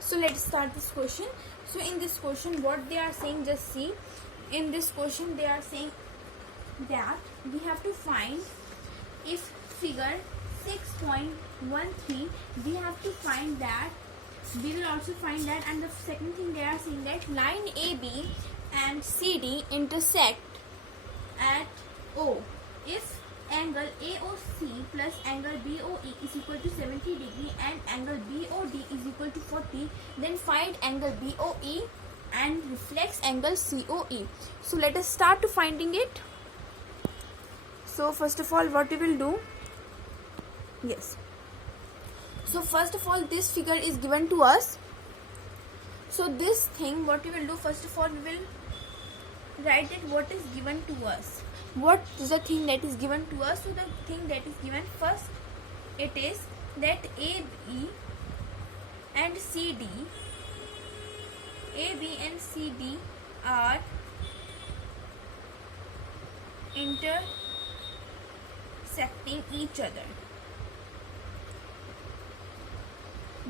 So let's start this question. So in this question, what they are saying, just see. In this question, they are saying that we have to find if figure 6.13, we have to find that, we will also find that, and the second thing they are saying that line AB and CD intersect at O. If angle AOC plus angle BOE is equal to 70 degree and angle BOD is equal to 40, then find angle BOE and reflex angle COE. So let us start to finding it. So first of all, what we will do, yes, so first of all this figure is given to us. So this thing, what we will do, first of all we will write it what is given to us. What is the thing that is given to us? So the thing that is given first, it is that AB and CD are intersecting each other.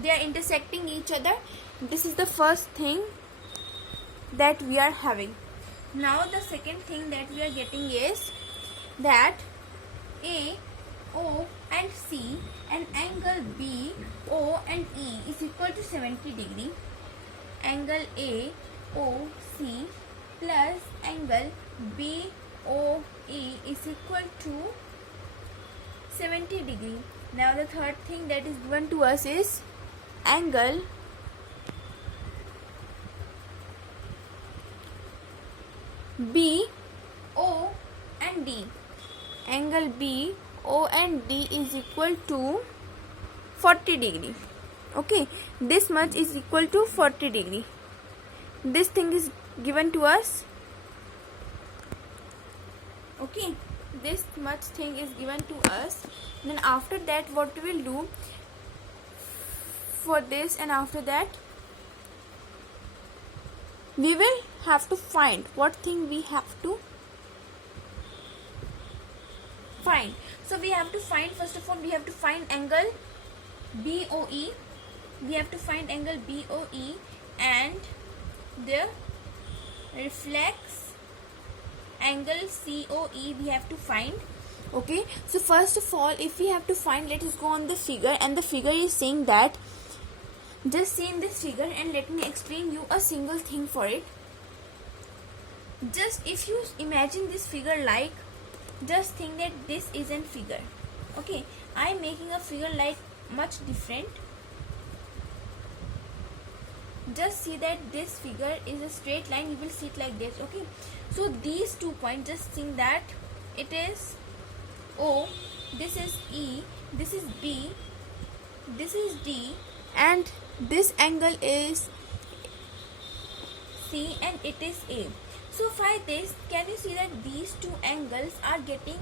They are intersecting each other. This is the first thing that we are having. Now the second thing that we are getting is that A, O and C and angle B, O and E is equal to 70 degree. Angle A, O, C plus angle B, O, E is equal to 70 degree. Now the third thing that is given to us is angle B, O and D. Angle B, O and D is equal to 40 degree. Okay, this much is equal to 40 degree. This thing is given to us. Okay, this much thing is given to us. Then after that, what we will do for this, and after that we will have to find what thing we have to find. So we have to find, first of all we have to find angle BOE. We have to find angle BOE and the reflex angle COE we have to find. Okay, so first of all, if we have to find, let us go on the figure, and the figure is saying that, just see in this figure and let me explain you a single thing for it. Just if you imagine this figure like, just think that this is a figure. Okay, I am making a figure like much different. Just see that this figure is a straight line, you will see it like this. Okay, so these 2 points, just think that it is O, this is E, this is B, this is D, and this angle is C and it is A. So by this, can you see that these two angles are getting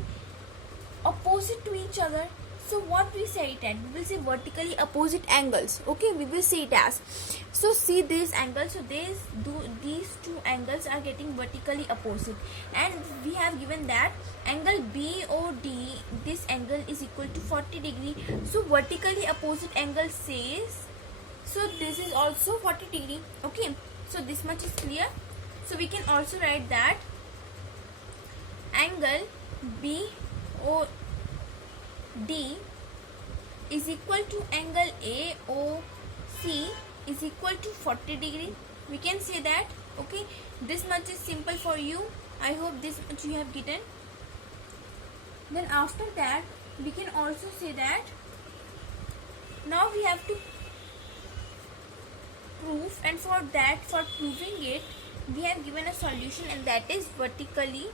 opposite to each other? So what we say it at? We will say vertically opposite angles. Okay, we will say it as. So see this angle. So these two angles are getting vertically opposite, and we have given that angle BOD, this angle is equal to 40 degree. So vertically opposite angle says, so this is also 40 degree. Okay, so this much is clear. So we can also write that angle BOD is equal to angle AOC is equal to 40 degree. We can say that. Okay, this much is simple for you. I hope this much you have gotten. Then after that, we can also say that now we have to prove, and for that, for proving it, we have given a solution, and that is vertically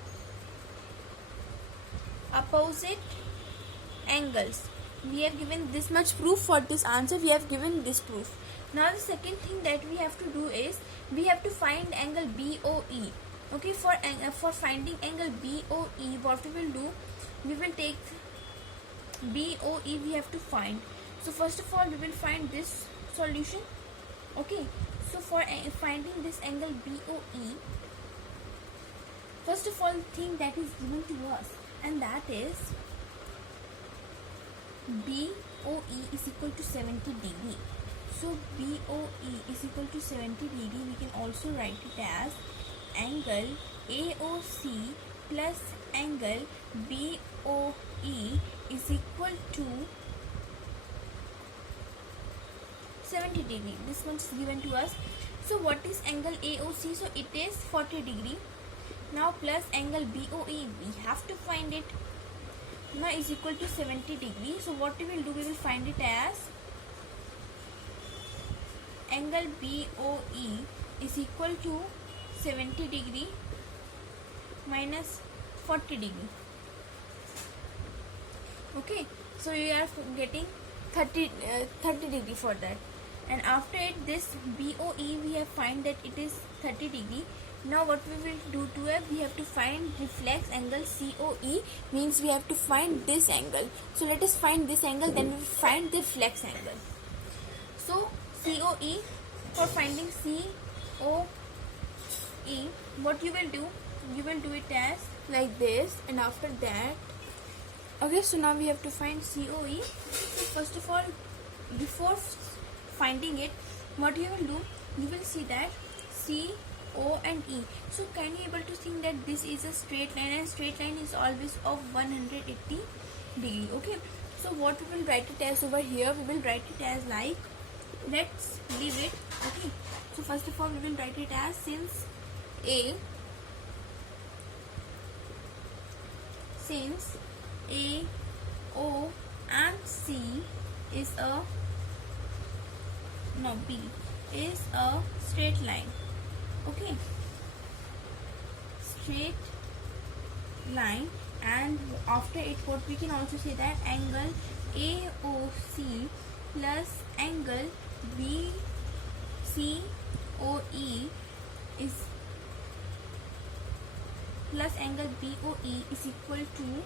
opposite angles. We have given this much proof for this answer. We have given this proof. Now the second thing that we have to do is we have to find angle BOE. Okay, for finding angle BOE, what we will do, we will take BOE we have to find. So first of all, we will find this solution. Okay, so for finding this angle BOE, first of all thing that is given to us, and that is BOE is equal to 70 degree. So BOE is equal to 70 degree. We can also write it as angle AOC plus angle BOE is equal to 70 degree. This one is given to us. So what is angle AOC? So it is 40 degree. Now plus angle BOE, we have to find it. Now is equal to 70 degree. So what we will do, we will find it as angle BOE is equal to 70 degree minus 40 degree. Okay, so you are getting 30 degree for that. And after it, this BOE, we have find that it is 30 degree. Now what we will do to it, we have to find reflex angle COE, means we have to find this angle. So let us find this angle, then we will find the reflex angle. So COE, for finding COE, what you will do, you will do it as like this, and after that, okay, so now we have to find COE. So first of all, before finding it, what you will do, you will see that C, O and E. So can you able to think that this is a straight line, and straight line is always of 180 degree. Okay, so what we will write it as over here, we will write it as like, let's leave it. Okay, so first of all, we will write it as, since A O and C is a B is a straight line. Okay, straight line, and after it, what we can also say that angle AOC plus angle BCOE is plus angle BOE is equal to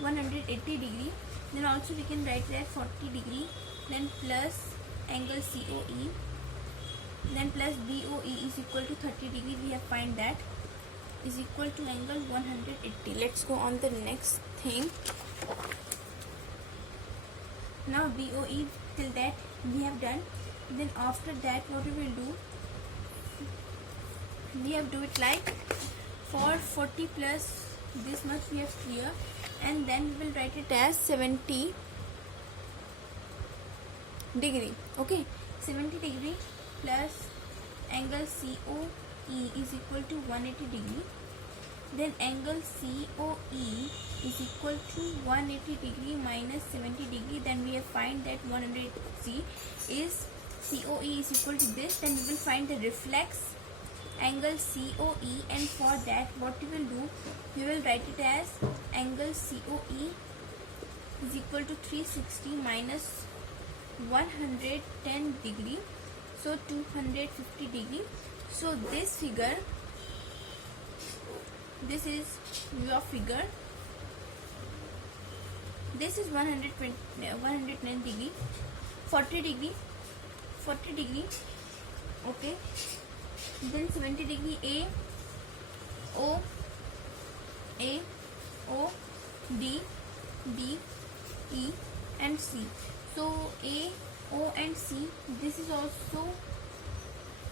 180 degree. Then also we can write that 40 degree, then plus angle COE, then plus BOE is equal to 30 degree. We have find that is equal to angle 180. Let's go on the next thing. Now BOE, till that we have done. Then after that, what we will do, we have do it like, for 40 plus this much we have clear, and then we will write it as 70 degree. Okay, 70 degree plus angle COE is equal to 180 degree. Then angle COE is equal to 180 degree minus 70 degree. Then we have find that 180 is COE is equal to this. Then we will find the reflex angle COE, and for that, what we will do, we will write it as angle COE is equal to 360 minus 110 degree, so 250 degree. So this figure, this is your figure, this is 110 degree, 40 degree, okay, then 70 degree A O D E and C. So A, O and C, this is also,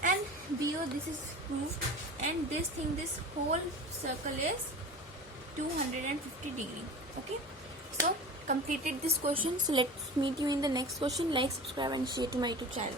and BO, this is proved, and this whole circle is 250 degree. Okay, so completed this question. So let's meet you in the next question. Like, subscribe and share to my YouTube channel.